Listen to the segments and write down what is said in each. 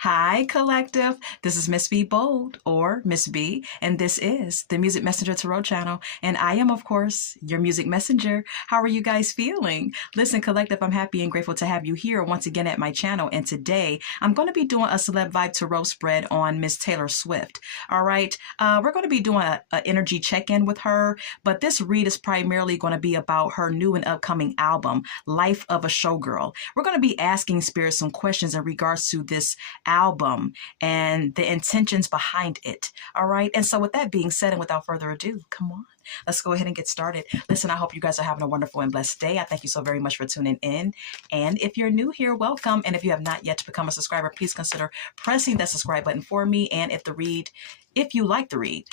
Hi, collective. This is Miss B Bold or Miss B, and this is the Music Messenger Tarot channel. And I am, of course, your music messenger. How are you guys feeling? Listen, collective, I'm happy and grateful to have you here once again at my channel. And today I'm going to be doing a Celeb Vibe Tarot spread on Miss Taylor Swift. All right. We're going to be doing an energy check-in with her, but this read is primarily going to be about her new and upcoming album, Life of a Showgirl. We're going to be asking Spirit some questions in regards to this album and the intentions behind it. All right. And so with that being said, and without further ado, come on, let's go ahead and get started. Listen, I hope you guys are having a wonderful and blessed day. I thank you so very much for tuning in. And if you're new here, welcome. And if you have not yet become a subscriber, please consider pressing that subscribe button for me. And if you like the read,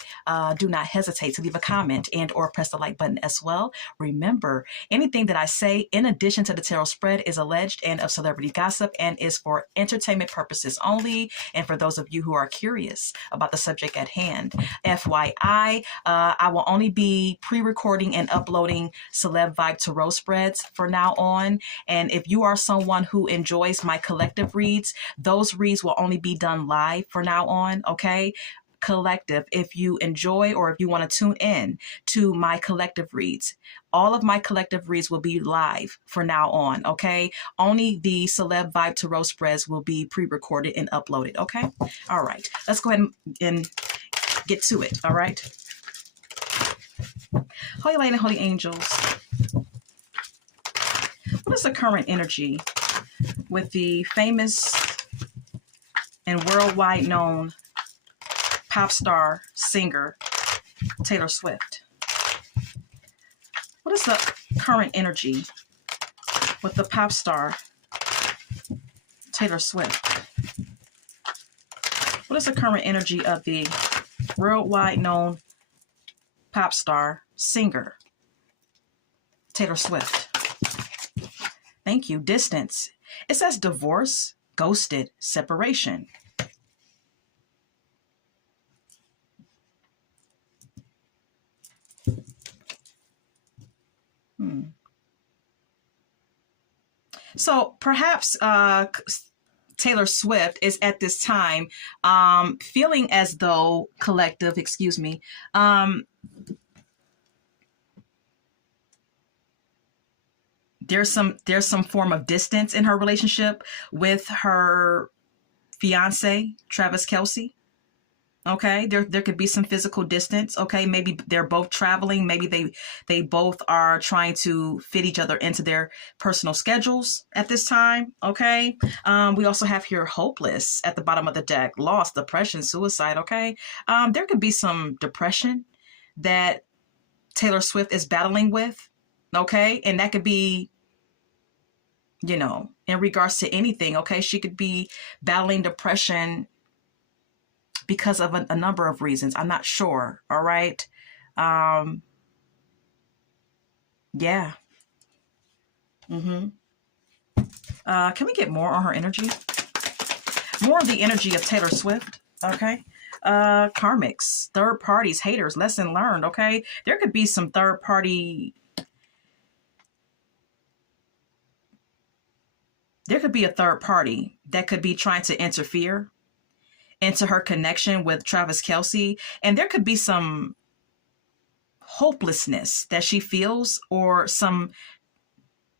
do not hesitate to leave a comment and or press the like button as well. Remember, anything that I say in addition to the tarot spread is alleged and of celebrity gossip and is for entertainment purposes only. And for those of you who are curious about the subject at hand, FYI, I will only be pre-recording and uploading Celeb Vibe Tarot spreads for now on. And if you are someone who enjoys my collective reads, those reads will only be done live for now on, okay? Collective, if you enjoy or if you want to tune in to my collective reads, all of my collective reads will be live for now on, okay? Only the Celeb Vibe Tarot spreads will be pre-recorded and uploaded, okay? All right, let's go ahead and get to it, all right? Holy Light and Holy Angels, what is the current energy with the famous and worldwide known pop star, singer, Taylor Swift? What is the current energy with the pop star, Taylor Swift? What is the current energy of the worldwide known pop star, singer, Taylor Swift? Thank you. Distance. It says divorce, ghosted, separation. So perhaps Taylor Swift is at this time feeling as though collective, excuse me, there's some form of distance in her relationship with her fiance, Travis Kelce. Okay, there could be some physical distance. Okay, maybe they're both traveling. Maybe they both are trying to fit each other into their personal schedules at this time. Okay, we also have here hopeless at the bottom of the deck, loss, depression, suicide. Okay, there could be some depression that Taylor Swift is battling with. Okay, and that could be, you know, in regards to anything. Okay, she could be battling depression because of a number of reasons. I'm not sure. All right. Yeah. Can we get more on her energy? More of the energy of Taylor Swift. Okay. Karmics, third parties, haters, lesson learned. Okay. There could be some third party. There could be a third party that could be trying to interfere into her connection with Travis Kelce. And there could be some hopelessness that she feels or some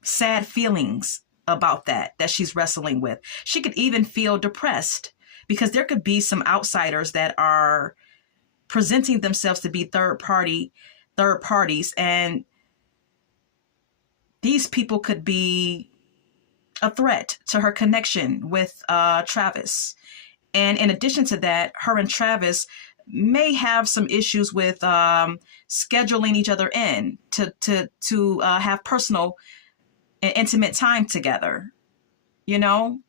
sad feelings about that she's wrestling with. She could even feel depressed because there could be some outsiders that are presenting themselves to be third parties. And these people could be a threat to her connection with Travis. And in addition to that, her and Travis may have some issues with scheduling each other in to have personal and intimate time together. You know,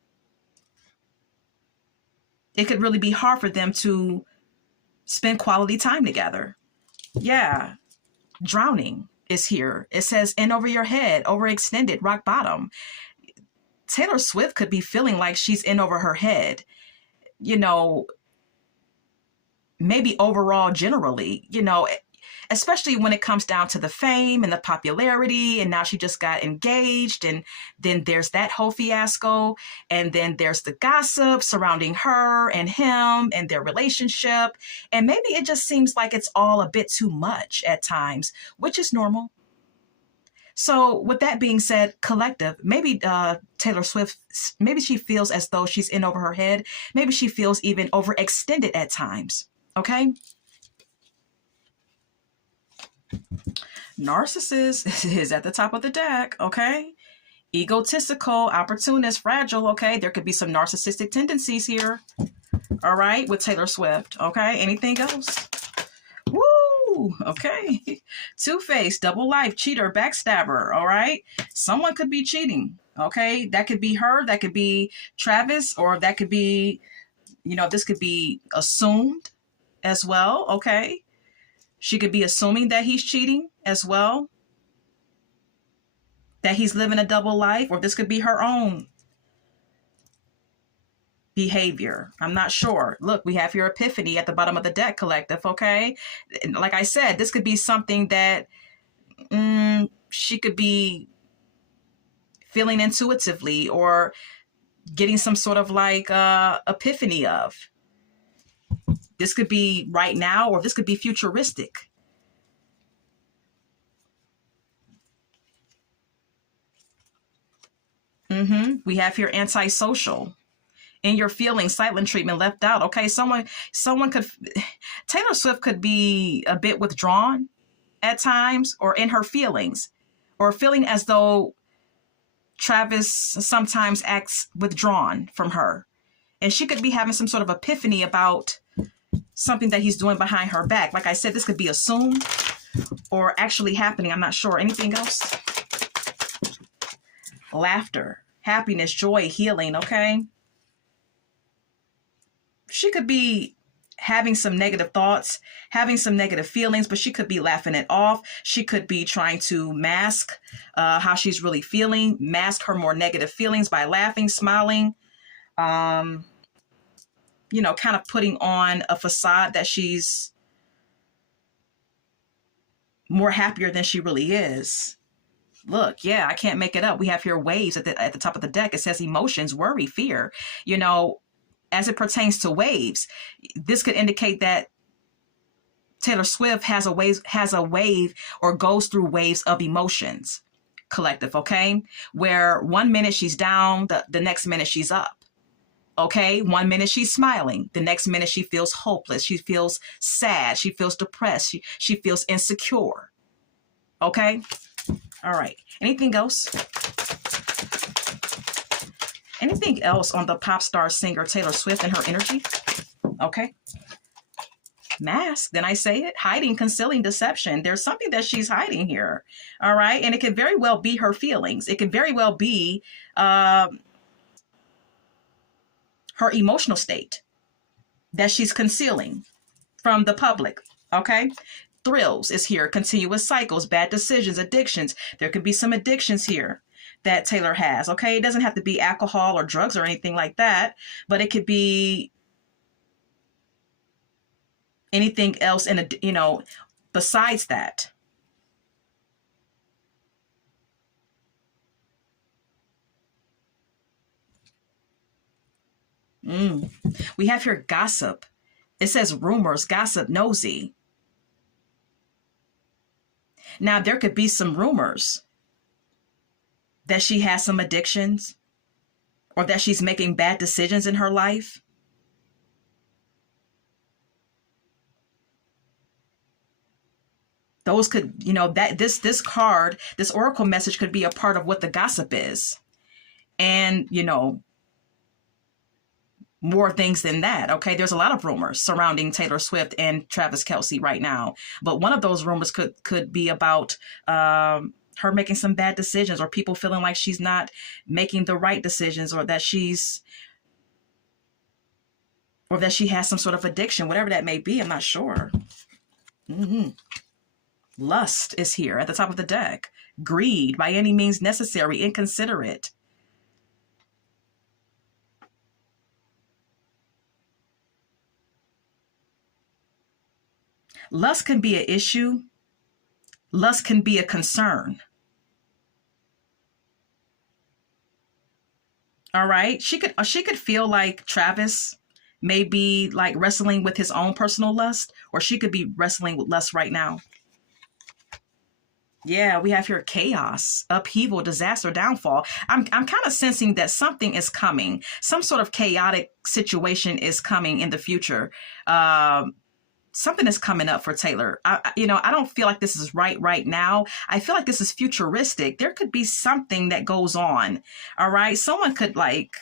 it could really be hard for them to spend quality time together. Yeah. Drowning is here. It says in over your head, overextended, rock bottom. Taylor Swift could be feeling like she's in over her head. You know, maybe overall, generally, you know, especially when it comes down to the fame and the popularity. And now she just got engaged. And then there's that whole fiasco. And then there's the gossip surrounding her and him and their relationship. And maybe it just seems like it's all a bit too much at times, which is normal. So with that being said, collective, maybe Taylor Swift, maybe she feels as though she's in over her head. Maybe she feels even overextended at times. Okay. Narcissist is at the top of the deck. Okay. Egotistical, opportunist, fragile. Okay. There could be some narcissistic tendencies here. All right. With Taylor Swift. Okay. Anything else? Woo! Okay. Two-faced, double life, cheater, backstabber. All right. Someone could be cheating. Okay. That could be her. That could be Travis, or that could be, this could be assumed as well. Okay. She could be assuming that he's cheating as well, that he's living a double life, or this could be her own behavior. I'm not sure. Look, we have your epiphany at the bottom of the deck, collective. Okay. And like I said, this could be something that she could be feeling intuitively or getting some sort of like epiphany of. This could be right now, or this could be futuristic. We have here antisocial. In your feelings, silent treatment, left out. Okay, someone could, Taylor Swift could be a bit withdrawn at times, or in her feelings, or feeling as though Travis sometimes acts withdrawn from her. And she could be having some sort of epiphany about something that he's doing behind her back. Like I said, this could be assumed or actually happening. I'm not sure. Anything else? Laughter, happiness, joy, healing. Okay. She could be having some negative thoughts, having some negative feelings, but she could be laughing it off. She could be trying to mask how she's really feeling, mask her more negative feelings by laughing, smiling, kind of putting on a facade that she's more happier than she really is. Look, yeah, I can't make it up. We have here waves at the top of the deck. It says emotions, worry, fear. As it pertains to waves, this could indicate that Taylor Swift has a wave or goes through waves of emotions, collective. Okay. Where 1 minute she's down, the next minute she's up. Okay. 1 minute she's smiling. The next minute she feels hopeless. She feels sad. She feels depressed. She feels insecure. Okay. All right. Anything else? Anything else on the pop star singer Taylor Swift and her energy? Okay. Mask. Then I say it. Hiding, concealing, deception. There's something that she's hiding here. All right. And it could very well be her feelings. It could very well be her emotional state that she's concealing from the public. Okay. Thrills is here. Continuous cycles, bad decisions, addictions. There could be some addictions here that Taylor has. Okay. It doesn't have to be alcohol or drugs or anything like that, but it could be anything else besides that. We have here gossip. It says rumors, gossip, nosy. Now there could be some rumors that she has some addictions or that she's making bad decisions in her life. Those could, that this card, this oracle message could be a part of what the gossip is. And, more things than that. Okay. There's a lot of rumors surrounding Taylor Swift and Travis Kelce right now. But one of those rumors could be about her making some bad decisions, or people feeling like she's not making the right decisions, or that she has some sort of addiction, whatever that may be. I'm not sure. Lust is here at the top of the deck. Greed, by any means necessary, inconsiderate. Lust can be an issue Lust can be a concern. All right. She could feel like Travis may be like wrestling with his own personal lust, or she could be wrestling with lust right now. Yeah, we have here chaos, upheaval, disaster, downfall. I'm kind of sensing that something is coming. Some sort of chaotic situation is coming in the future. Something is coming up for Taylor. I don't feel like this is right now. I feel like this is futuristic. There could be something that goes on. All right, someone could like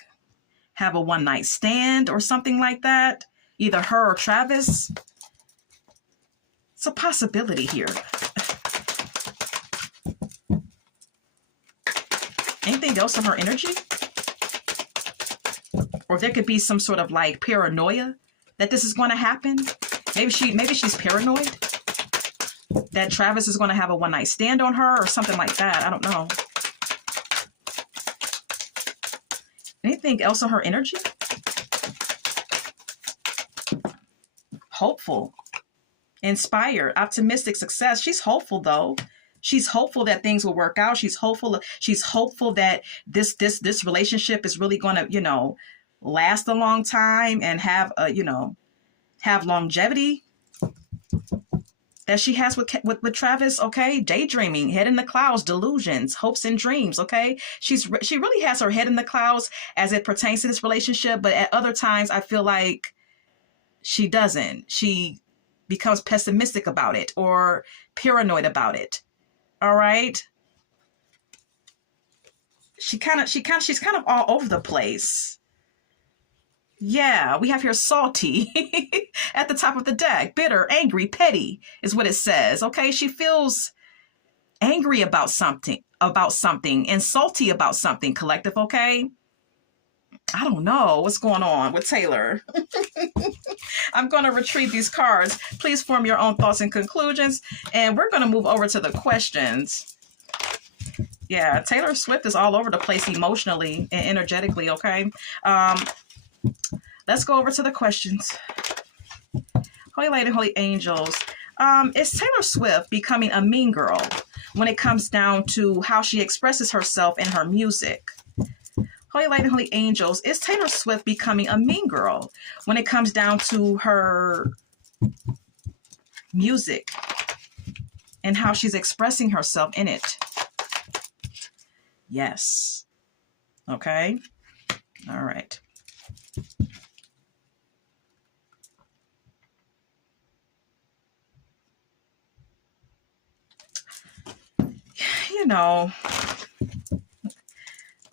have a one night stand or something like that. Either her or Travis. It's a possibility here. Anything else on her energy? Or there could be some sort of like paranoia that this is going to happen. Maybe she's paranoid that Travis is going to have a one night stand on her or something like that. I don't know. Anything else on her energy? Hopeful, inspired, optimistic, success. She's hopeful though. She's hopeful that things will work out. She's hopeful that this relationship is really going to, last a long time and have have longevity that she has with Travis. Okay, daydreaming, head in the clouds, delusions, hopes and dreams. Okay, she really has her head in the clouds as it pertains to this relationship, but at other times I feel like she doesn't. She becomes pessimistic about it or paranoid about it. All right. She's kind of all over the place. Yeah, we have here salty at the top of the deck. Bitter, angry, petty is what it says. Okay, she feels angry about something, and salty about something, collective, okay? I don't know what's going on with Taylor. I'm going to retrieve these cards. Please form your own thoughts and conclusions. And we're going to move over to the questions. Yeah, Taylor Swift is all over the place emotionally and energetically, okay? Let's go over to the questions. Holy Lady, Holy Angels. Is Taylor Swift becoming a mean girl when it comes down to how she expresses herself in her music? Holy Lady, Holy Angels. Is Taylor Swift becoming a mean girl when it comes down to her music and how she's expressing herself in it? Yes. Okay. All right.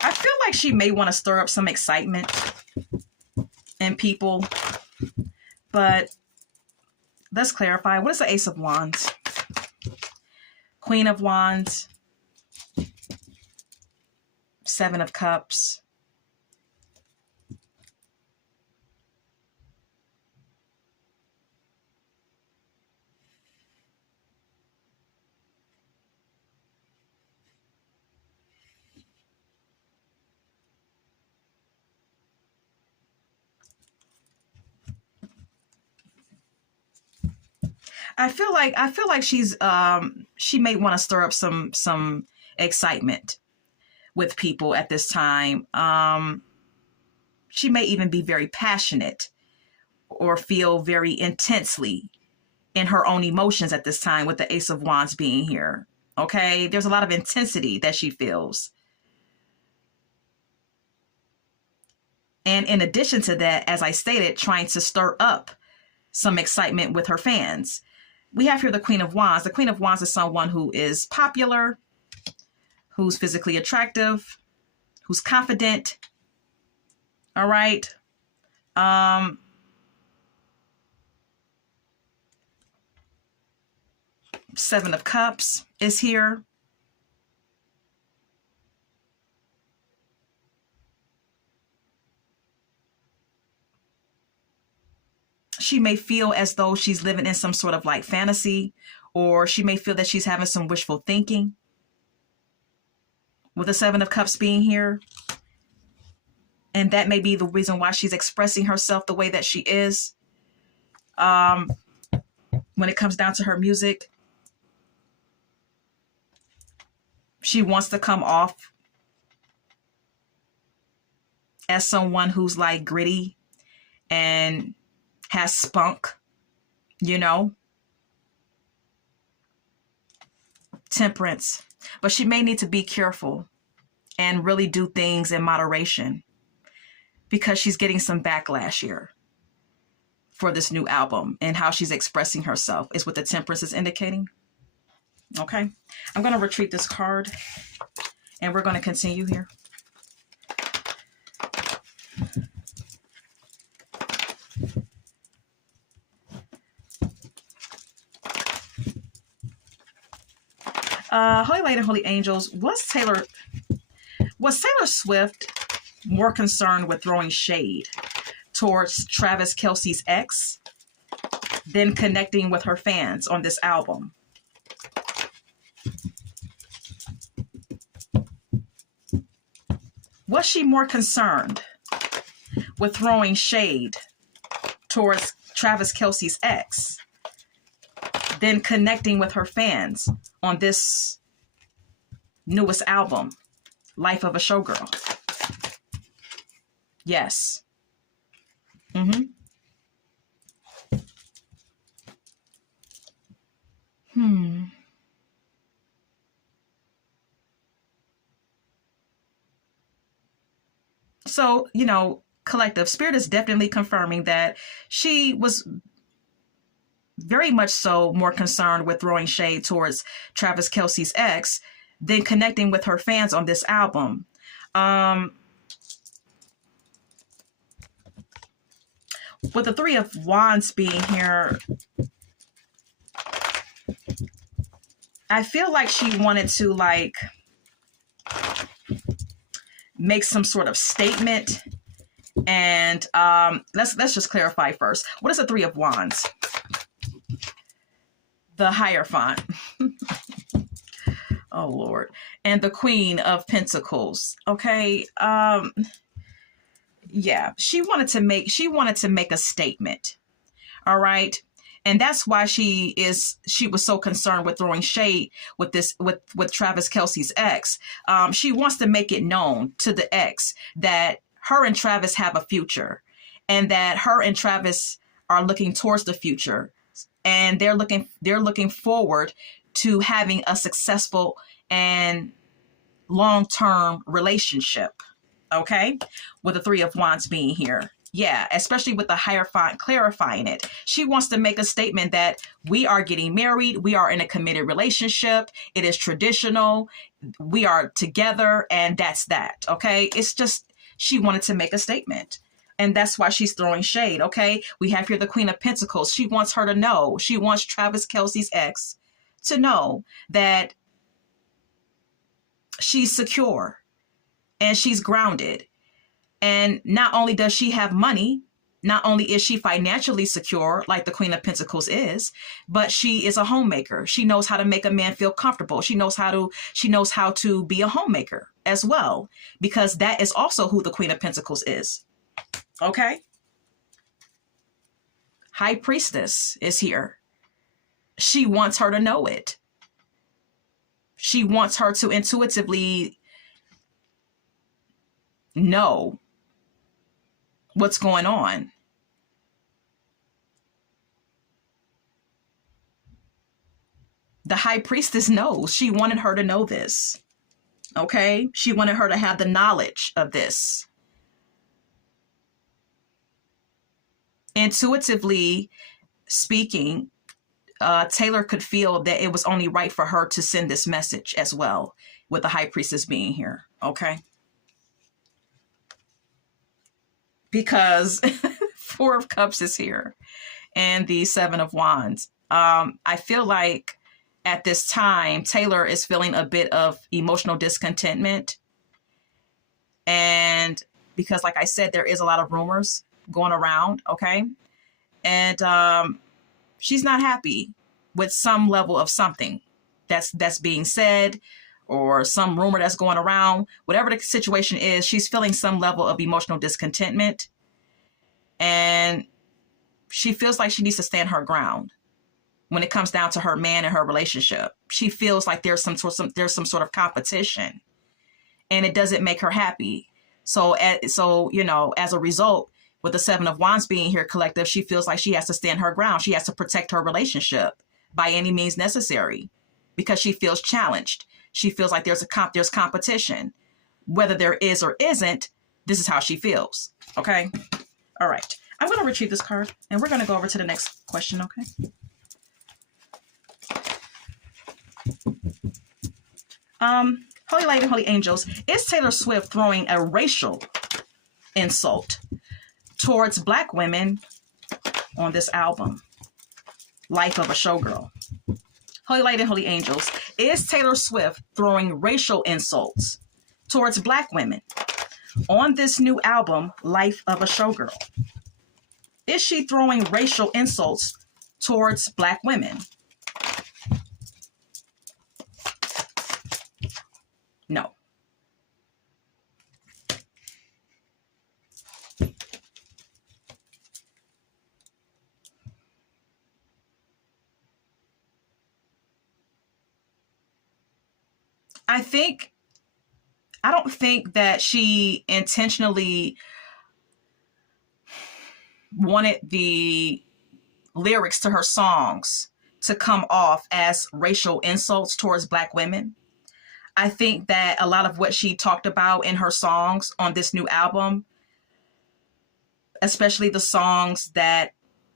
I feel like she may want to stir up some excitement in people, but let's clarify. What is the Ace of Wands? Queen of Wands, Seven of Cups, I feel like she may want to stir up some excitement with people at this time. She may even be very passionate or feel very intensely in her own emotions at this time with the Ace of Wands being here. Okay, there's a lot of intensity that she feels. And in addition to that, as I stated, trying to stir up some excitement with her fans. We have here the Queen of Wands. The Queen of Wands is someone who is popular, who's physically attractive, who's confident. All right. Seven of Cups is here. She may feel as though she's living in some sort of like fantasy, or she may feel that she's having some wishful thinking with the Seven of Cups being here. And that may be the reason why she's expressing herself the way that she is. When it comes down to her music. She wants to come off as someone who's like gritty and has spunk, you know, temperance. But she may need to be careful and really do things in moderation because she's getting some backlash here for this new album, and how she's expressing herself is what the temperance is indicating. Okay, I'm going to retreat this card and we're going to continue here. Holy Light and Holy Angels, was Taylor Swift more concerned with throwing shade towards Travis Kelce's ex than connecting with her fans on this album? Was she more concerned with throwing shade towards Travis Kelce's ex than connecting with her fans on this newest album, Life of a Showgirl? Yes. So, you know, collective spirit is definitely confirming that she was very much so more concerned with throwing shade towards Travis Kelce's ex than connecting with her fans on this album. With the Three of Wands being here, I feel like she wanted to like make some sort of statement. And let's just clarify first. What is the Three of Wands? The Hierophant. Oh Lord. And the Queen of Pentacles. Okay. Yeah, she wanted to make a statement. All right. And that's why she was so concerned with throwing shade with Travis Kelce's ex. She wants to make it known to the ex that her and Travis have a future, and that her and Travis are looking towards the future, and they're looking forward to having a successful and long-term relationship. Okay, with the Three of Wands being here. Yeah, especially with the Hierophant clarifying it. She wants to make a statement that we are getting married. We are in a committed relationship. It is traditional. We are together, and that's that. Okay, it's just she wanted to make a statement. And that's why she's throwing shade. Okay, we have here the Queen of Pentacles. She wants her to know. She wants Travis Kelce's ex to know that she's secure and she's grounded. And not only does she have money, not only is she financially secure, like the Queen of Pentacles is, but she is a homemaker. She knows how to make a man feel comfortable. She knows how to be a homemaker as well, because that is also who the Queen of Pentacles is. Okay. High Priestess is here. She wants her to know it. She wants her to intuitively know what's going on. The High Priestess knows. She wanted her to know this. Okay? She wanted her to have the knowledge of this. Intuitively speaking, Taylor could feel that it was only right for her to send this message as well, with the High Priestess being here. Okay? Because Four of Cups is here and the Seven of Wands. I feel like at this time, Taylor is feeling a bit of emotional discontentment. And because, like I said, there is a lot of rumors going around, okay? And she's not happy with some level of something that's being said, or some rumor that's going around. Whatever the situation is, she's feeling some level of emotional discontentment. And she feels like she needs to stand her ground. when it comes down to her man and her relationship. She feels like there's some sort of competition, and it doesn't make her happy. So as a result, with the Seven of Wands being here, collective, she feels like she has to stand her ground. She has to protect her relationship by any means necessary because she feels challenged. She feels like there's competition. Whether there is or isn't, this is how she feels. Okay? All right. I'm going to retrieve this card, and we're going to go over to the next question, okay? Holy Light and Holy Angels, is Taylor Swift throwing a racial insult towards Black women on this album, Life of a Showgirl? Holy Light and Holy Angels, is Taylor Swift throwing racial insults towards Black women on this new album, Life of a Showgirl? Is she throwing racial insults towards Black women? No. I don't think that she intentionally wanted the lyrics to her songs to come off as racial insults towards Black women. I think that a lot of what she talked about in her songs on this new album, especially the songs that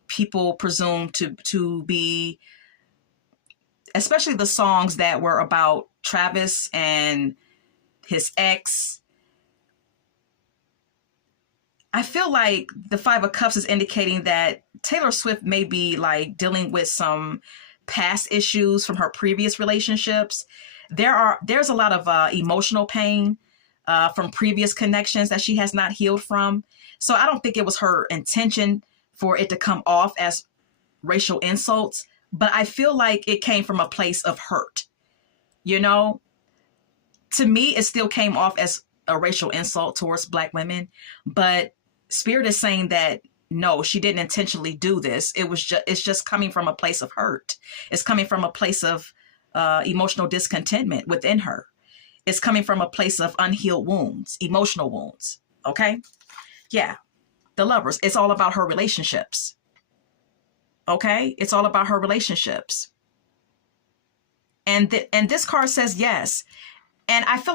people presume to be, especially the songs that were about Travis and his ex, I feel like the Five of Cups is indicating that Taylor Swift may be like dealing with some past issues from her previous relationships. There's a lot of emotional pain from previous connections that she has not healed from. So I don't think it was her intention for it to come off as racial insults, but I feel like it came from a place of hurt. You know, to me, it still came off as a racial insult towards Black women, but Spirit is saying that no, she didn't intentionally do this. It's just coming from a place of hurt. It's coming from a place of emotional discontentment within her. It's coming from a place of unhealed wounds, emotional wounds. Okay? Yeah. The Lovers. It's all about her relationships. Okay? It's all about her relationships. And this card says yes. And I feel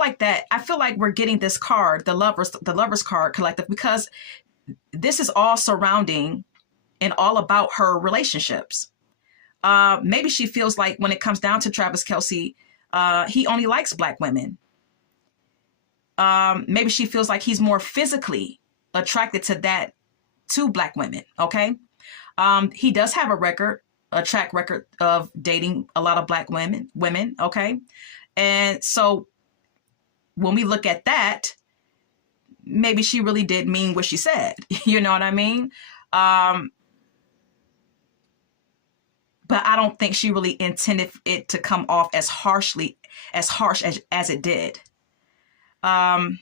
like we're getting this card, the Lovers card, collective, because this is all surrounding and all about her relationships. Maybe she feels like when it comes down to Travis Kelce, he only likes Black women. Maybe she feels like he's more physically attracted to Black women. Okay. He does have a track record of dating a lot of Black women. Okay. And so when we look at that, maybe she really did mean what she said. You know what I mean? But I don't think she really intended it to come off as harsh as it did. Like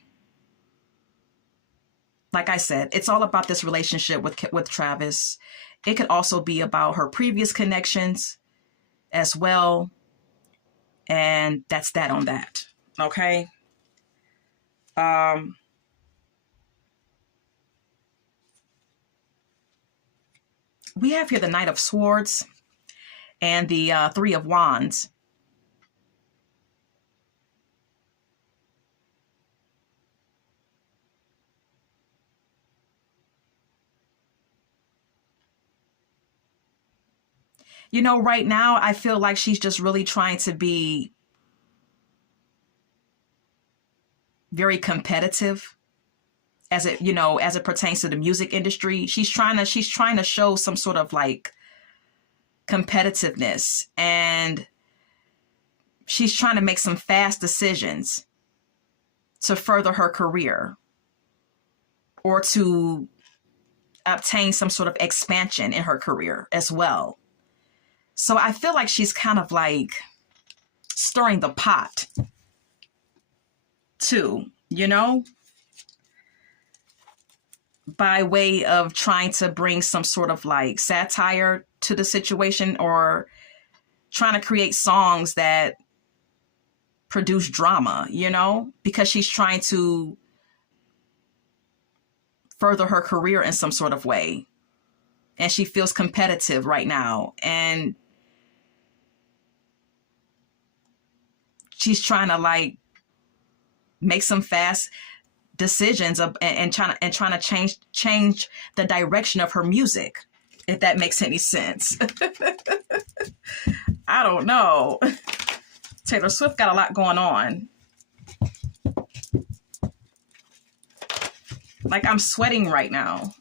I said, it's all about this relationship with Travis. It could also be about her previous connections as well. And that's that on that. Okay. We have here the Knight of Swords and the Three of Wands. You know, right now, I feel like she's just really trying to be very competitive as it pertains to the music industry. She's trying to show some sort of like competitiveness, and she's trying to make some fast decisions to further her career or to obtain some sort of expansion in her career as well. So I feel like she's kind of like stirring the pot too, by way of trying to bring some sort of like satire to the situation, or trying to create songs that produce drama, you know, because she's trying to further her career in some sort of way. And she feels competitive right now. And she's trying to like make some fast decisions and trying to change the direction of her music, if that makes any sense. I don't know. Taylor Swift got a lot going on. Like, I'm sweating right now.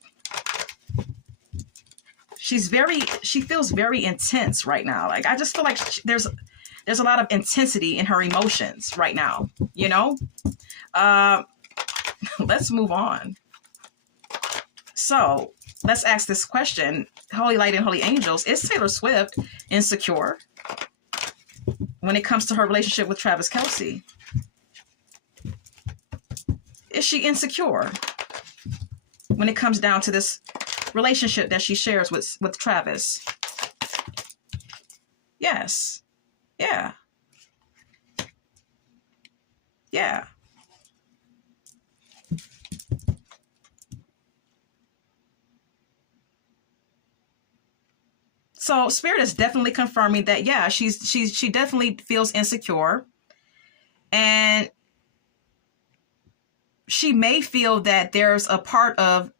She feels very intense right now. Like, I just feel like there's a lot of intensity in her emotions right now, you know? Let's move on. So let's ask this question. Holy Light and Holy Angels, is Taylor Swift insecure when it comes to her relationship with Travis Kelce? Is she insecure when it comes down to this relationship that she shares with Travis? Yes. Yeah. Yeah. So Spirit is definitely confirming that, yeah, she definitely feels insecure. And she may feel that there's a part of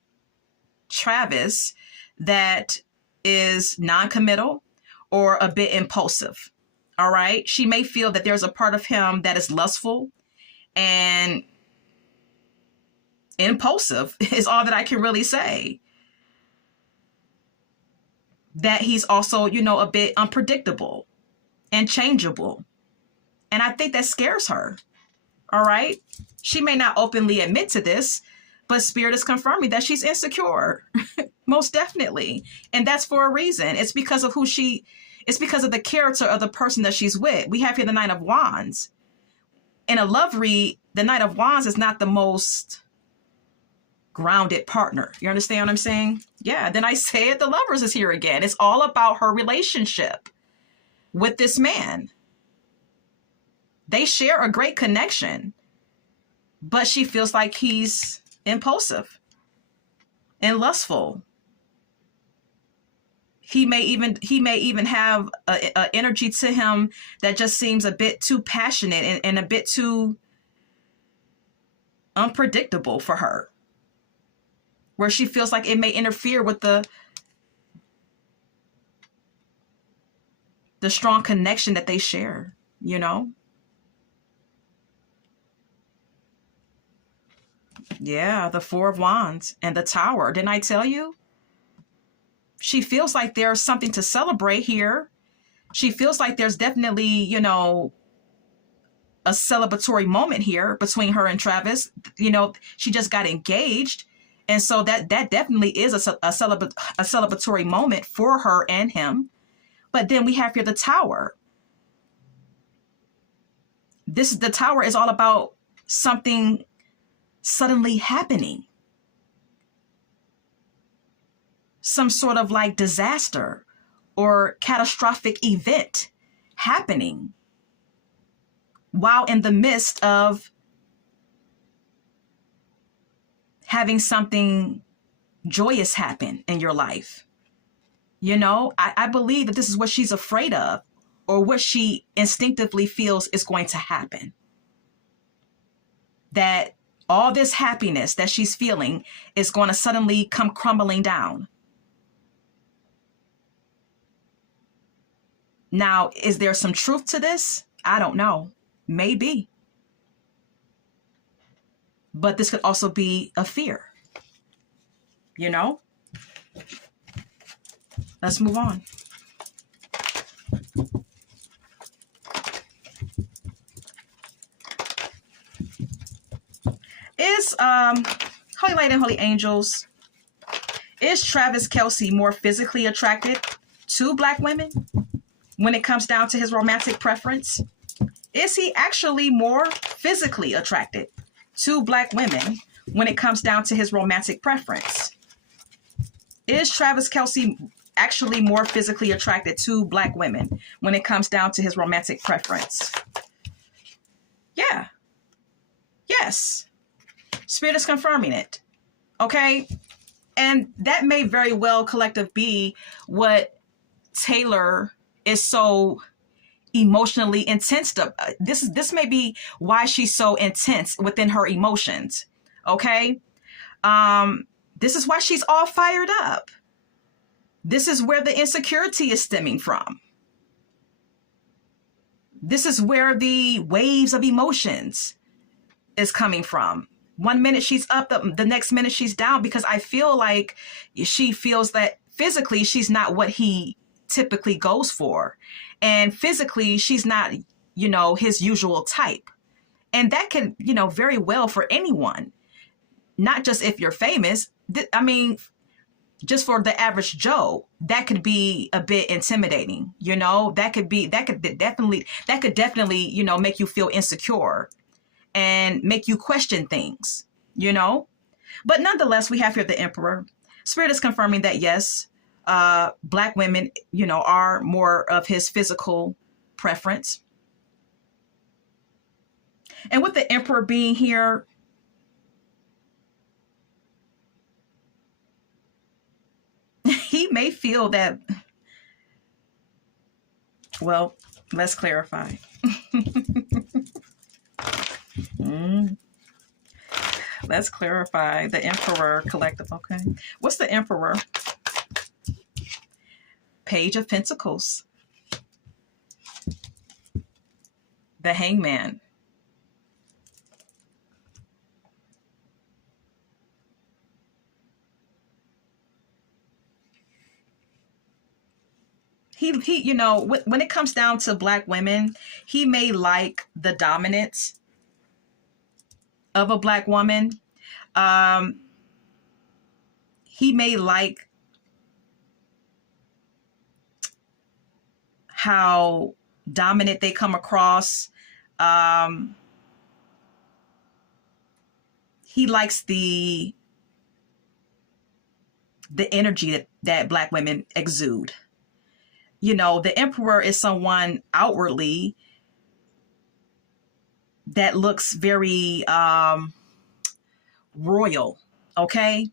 Travis that is non-committal or a bit impulsive. All right. She may feel that there's a part of him that is lustful and impulsive is all that I can really say. That he's also, you know, a bit unpredictable and changeable. And I think that scares her. All right. She may not openly admit to this, but Spirit is confirming that she's insecure. Most definitely. And that's for a reason. It's because of it's because of the character of the person that she's with. We have here the Knight of Wands. In a love read, the Knight of Wands is not the most grounded partner. You understand what I'm saying? Yeah. Then I say it, the Lovers is here again. It's all about her relationship with this man. They share a great connection, but she feels like he's impulsive and lustful. He may even have a energy to him that just seems a bit too passionate and a bit too unpredictable for her, where she feels like it may interfere with the strong connection that they share, you know? Yeah, the Four of Wands and the Tower. Didn't I tell you? She feels like there's something to celebrate here. She feels like there's definitely, you know, a celebratory moment here between her and Travis. You know, she just got engaged. And so that definitely is a celebratory moment for her and him. But then we have here the Tower. The Tower is all about something suddenly happening. Some sort of like disaster or catastrophic event happening while in the midst of having something joyous happen in your life. You know, I believe that this is what she's afraid of, or what she instinctively feels is going to happen. That all this happiness that she's feeling is going to suddenly come crumbling down. Now, is there some truth to this? I don't know. Maybe. But this could also be a fear. You know? Let's move on. Is Holy Light and Holy Angels, is Travis Kelce more physically attracted to Black women when it comes down to his romantic preference? Is he actually more physically attracted to Black women when it comes down to his romantic preference? Is Travis Kelce actually more physically attracted to Black women when it comes down to his romantic preference. Yeah. Yes. Spirit is confirming it. Okay. And that may very well, collective, be what Taylor is so emotionally intense. This may be why she's so intense within her emotions. Okay. This is why she's all fired up. This is where the insecurity is stemming from. This is where the waves of emotions is coming from. One minute she's up, the next minute she's down, because I feel like she feels that physically she's not what he typically goes for. And physically she's not, his usual type. And that can, very well for anyone, not just if you're famous. I mean, just for the average Joe, that could be a bit intimidating. That could definitely, make you feel insecure and make you question things, But nonetheless, we have here the Emperor. Spirit is confirming that, yes, Black women, are more of his physical preference. And with the Emperor being here, he may feel that, well, let's clarify. Let's clarify the Emperor, collective. Okay. What's the Emperor? Page of Pentacles. The Hangman. He, when it comes down to Black women, he may like the dominance of a Black woman. He may like how dominant they come across. He likes the energy that Black women exude. The Emperor is someone outwardly that looks very royal. Okay.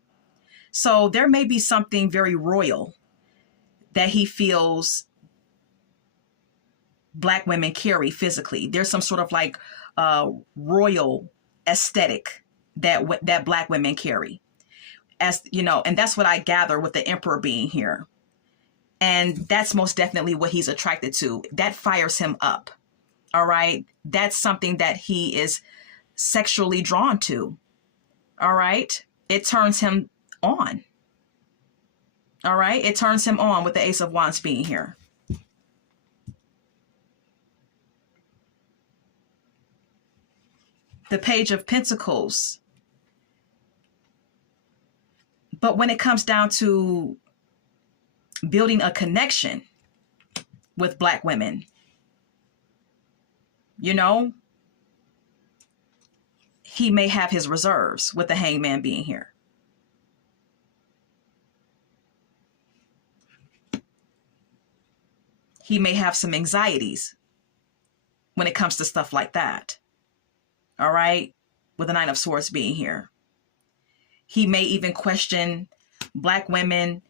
So there may be something very royal that he feels Black women carry physically. There's some sort of like royal aesthetic that Black women carry, and that's what I gather with the Emperor being here. And that's most definitely what he's attracted to. That fires him up. All right. That's something that he is sexually drawn to. All right. It turns him on. All right. It turns him on with the Ace of Wands being here. The Page of Pentacles. But when it comes down to building a connection with Black women, he may have his reserves with the Hangman being here. He may have some anxieties when it comes to stuff like that. All right. With the Nine of Swords being here. He may even question Black women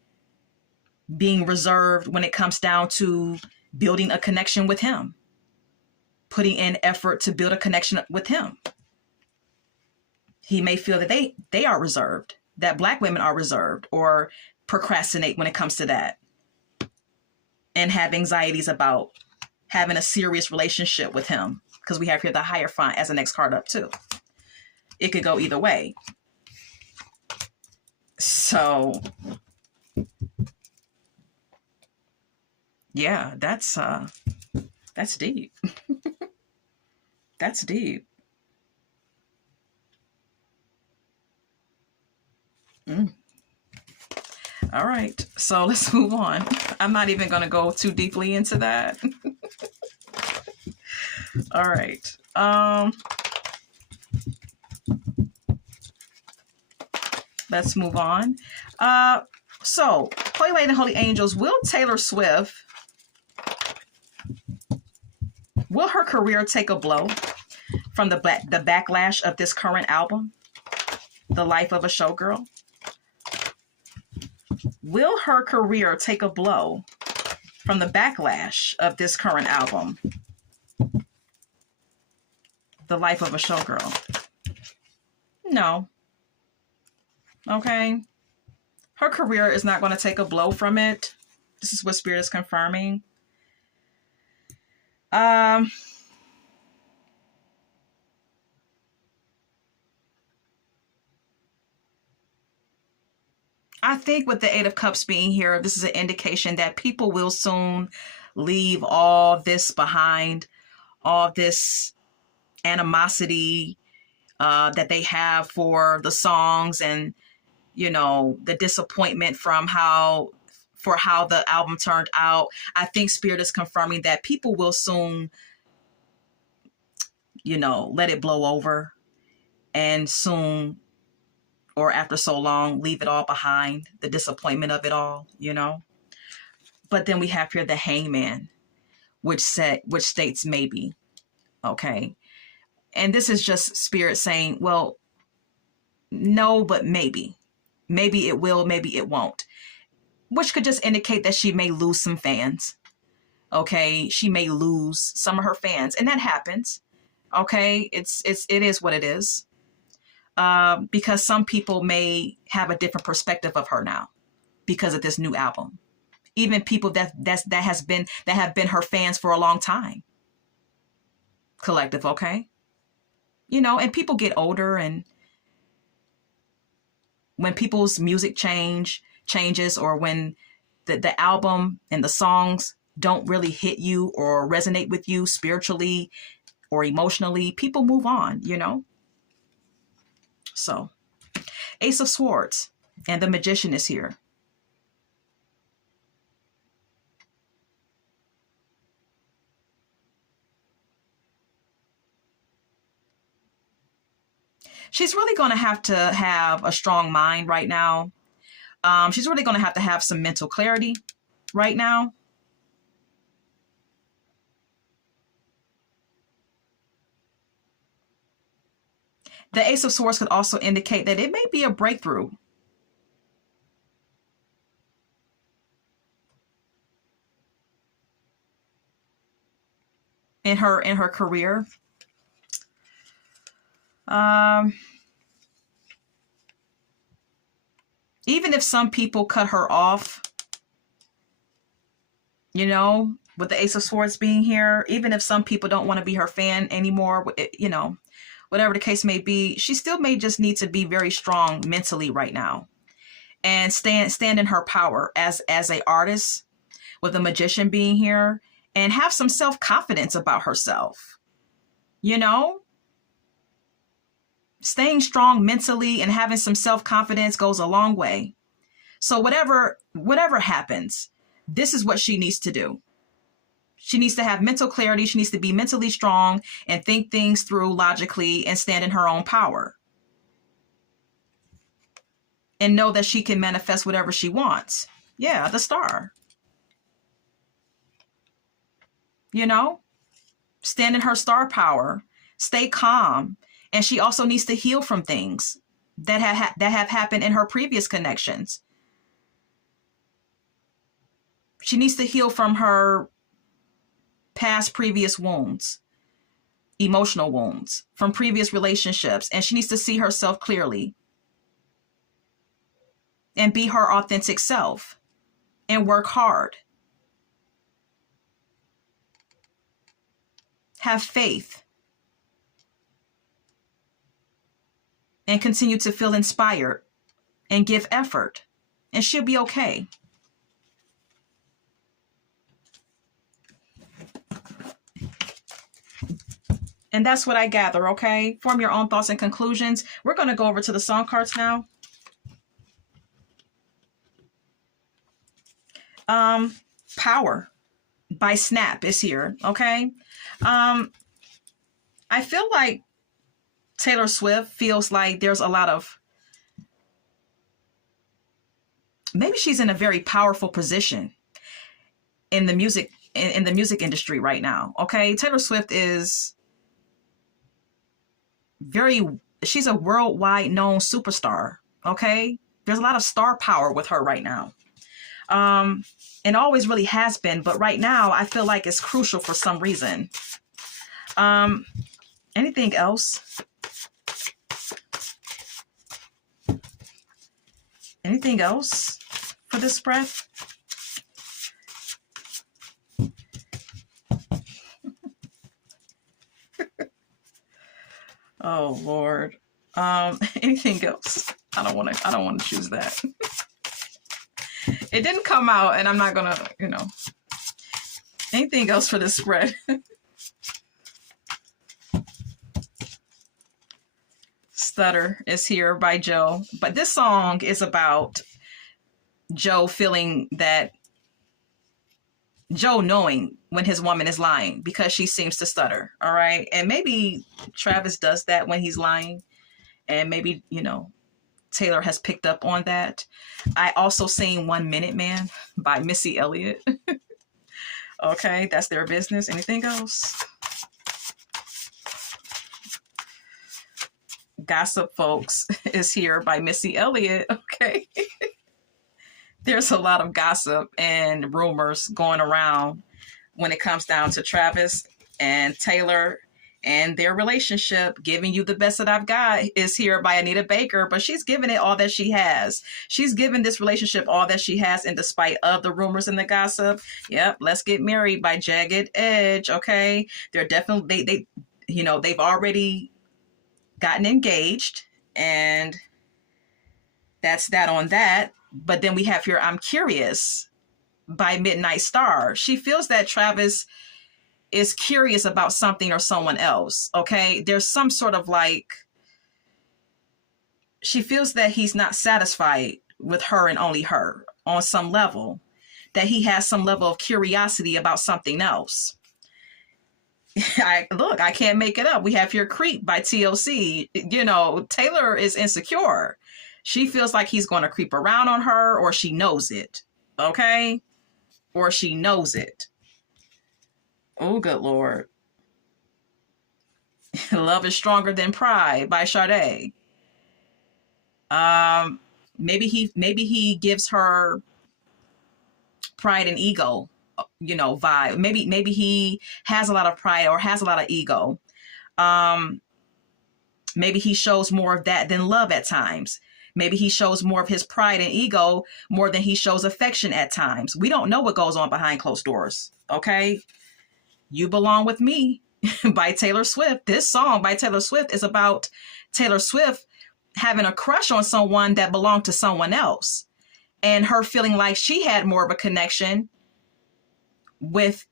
being reserved when it comes down to building a connection with him, putting in effort to build a connection with him. He may feel that they are reserved, that Black women are reserved or procrastinate when it comes to that, and have anxieties about having a serious relationship with him, because we have here the Hierophant as the next card up too. It could go either way. So yeah, that's deep. That's deep. All right, so let's move on. I'm not even going to go too deeply into that. All right. Let's move on. So, Holy Lady and Holy Angels, will Taylor Swift, will her career take a blow from the backlash of this current album, The Life of a Showgirl? Will her career take a blow from the backlash of this current album, The Life of a Showgirl? No. Okay. Her career is not going to take a blow from it. This is what Spirit is confirming. I think with the Eight of Cups being here, this is an indication that people will soon leave all this behind, all this animosity that they have for the songs, and the disappointment from how the album turned out. I think Spirit is confirming that people will soon let it blow over, and soon, or after so long, leave it all behind, the disappointment of it all. But then we have here the Hangman, which states maybe. Okay. And this is just Spirit saying, well, no, but maybe. Maybe it will, maybe it won't. Which could just indicate that she may lose some fans. Okay, she may lose some of her fans, and that happens. Okay, it is what it is. Because some people may have a different perspective of her now because of this new album. Even people that have been her fans for a long time. Collective, okay? And people get older, and when people's music changes, or when the album and the songs don't really hit you or resonate with you spiritually or emotionally, people move on, So, Ace of Swords and the Magician is here. She's really going to have a strong mind right now. She's really going to have some mental clarity right now. The Ace of Swords could also indicate that it may be a breakthrough. In her career. Even if some people cut her off, with the Ace of Swords being here, even if some people don't want to be her fan anymore, whatever the case may be, she still may just need to be very strong mentally right now, and stand in her power as a artist, with the Magician being here, and have some self-confidence about herself. Staying strong mentally and having some self-confidence goes a long way. So whatever happens, this is what she needs to do. She needs to have mental clarity. She needs to be mentally strong and think things through logically and stand in her own power. And know that she can manifest whatever she wants. Yeah, the Star. Stand in her star power. Stay calm. And she also needs to heal from things that have happened in her previous connections. She needs to heal from her previous wounds, emotional wounds from previous relationships. And she needs to see herself clearly and be her authentic self and work hard. Have faith. And continue to feel inspired and give effort. And she'll be okay. And that's what I gather, okay? Form your own thoughts and conclusions. We're going to go over to the song cards now. Power by Snap is here, okay? I feel like Taylor Swift feels like there's a lot of maybe she's in a very powerful position in the music in the music industry right now. Okay, Taylor Swift is she's a worldwide known superstar. Okay, there's a lot of star power with her right now, and always really has been, but right now I feel like it's crucial for some reason. Anything else? Anything else for this spread? Oh Lord. Anything else? I don't want to choose that. It didn't come out, and I'm not gonna, anything else for this spread? Stutter is here by Joe. But this song is about Joe feeling that Joe knowing when his woman is lying because she seems to stutter. All right. And maybe Travis does that when he's lying. And maybe, Taylor has picked up on that. I also sing 1 Minute Man by Missy Elliott. Okay. That's their business. Anything else? Gossip Folks is here by Missy Elliott. Okay. There's a lot of gossip and rumors going around when it comes down to Travis and Taylor and their relationship. Giving You the Best That I've Got is here by Anita Baker, but she's given it all that she has. She's given this relationship all that she has, and despite of the rumors and the gossip. Yep. Let's Get Married by Jagged Edge. Okay. They're definitely, they've already gotten engaged, and that's that on that. But then we have here I'm Curious by Midnight Star. She feels that Travis is curious about something or someone else. Okay, there's some sort of she feels that he's not satisfied with her and only her on some level, that he has some level of curiosity about something else. I can't make it up. We have here Creep by TLC. Taylor is insecure. She feels like he's going to creep around on her, or she knows it. Okay? Or she knows it. Oh, good Lord. Love is Stronger Than Pride by Sade. Maybe he gives her pride and ego, vibe. Maybe he has a lot of pride or has a lot of ego. Maybe he shows more of that than love at times. Maybe he shows more of his pride and ego more than he shows affection at times. We don't know what goes on behind closed doors. Okay. You Belong With Me by Taylor Swift. This song by Taylor Swift is about Taylor Swift having a crush on someone that belonged to someone else, and her feeling like she had more of a connection with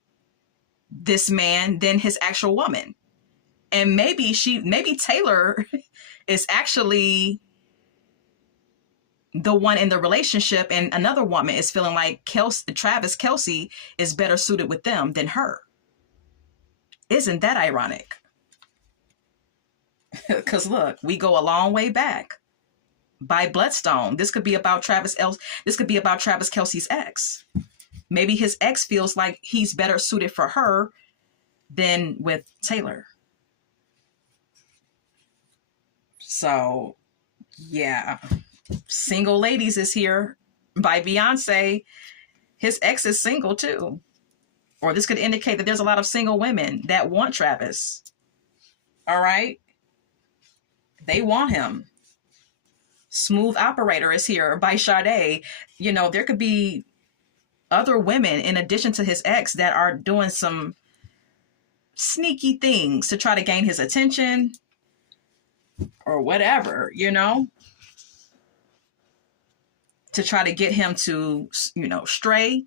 this man than his actual woman. And maybe Taylor is actually the one in the relationship, and another woman is feeling like Travis Kelce is better suited with them than her. Isn't that ironic? Because look, we go a long way back. By Bloodstone, this could be about Travis Kelce's ex. Maybe his ex feels like he's better suited for her than with Taylor. So, yeah. Single Ladies is here by Beyonce. His ex is single too. Or this could indicate that there's a lot of single women that want Travis. All right. They want him. Smooth Operator is here by Sade. There could be other women in addition to his ex that are doing some sneaky things to try to gain his attention or whatever, to try to get him to, stray.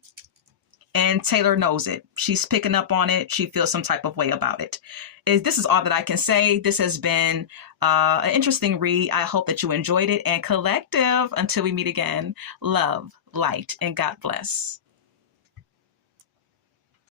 And Taylor knows it. She's picking up on it. She feels some type of way about it. This is all that I can say. This has been an interesting read. I hope that you enjoyed it. And collective, until we meet again, love, light, and God bless.